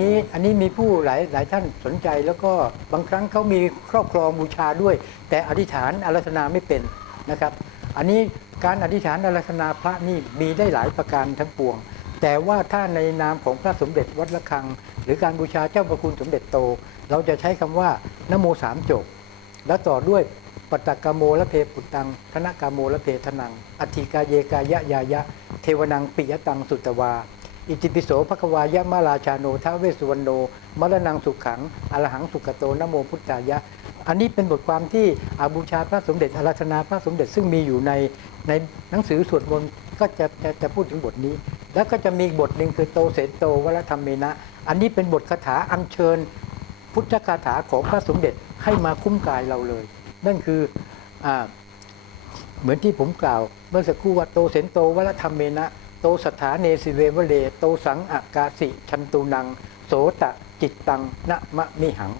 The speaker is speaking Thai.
นี้มีผู้หลายหลายท่านสนใจแล้วก็บางครั้งเขามีครอบครองบูชาด้วย แต่อธิษฐานอารัธนาไม่เป็นนะครับ อันนี้การอธิษฐานอารัธนาพระนี่มีได้หลายประการทั้งปวง แต่ว่าถ้าในนามของพระสมเด็จวัดระฆัง หรือการบูชาเจ้าประคุณสมเด็จโต เราจะใช้คำว่านโมสามจบ แล้วต่อด้วยปตตกโมละเพปุตัง ธนกโมละเพทนัง อธิกาเยกายะยายะ เทวนังปิยตังสุตวา อิติปิโสภควายะมาราชาโนท้าเวสุวรรณโนมรณังสุขขังอรหังสุขโตนะโมพุทธายะ อันนี้เป็นบทความที่อาบูชาพระสมเด็จอาราธนาพระสมเด็จซึ่งมีอยู่ในในหนังสือสวดมนต์ก็จะจะจะพูดถึงบทนี้ แล้วก็จะมีบทหนึ่งคือโตเสนโตวรธรรมเมนะ อันนี้เป็นบทคาถาอัญเชิญ พุทธคาถาของพระสมเด็จให้มาคุ้มกายเราเลย นั่นคืออเหมือนที่ผมกล่าว เมื่อสักครู่ว่าโตเสนโตวรธรรมเมนะ ตสถาเนสิเววเลโตสังอากาสิชันตูนัง โสตะจิตตังนะมะมิหัง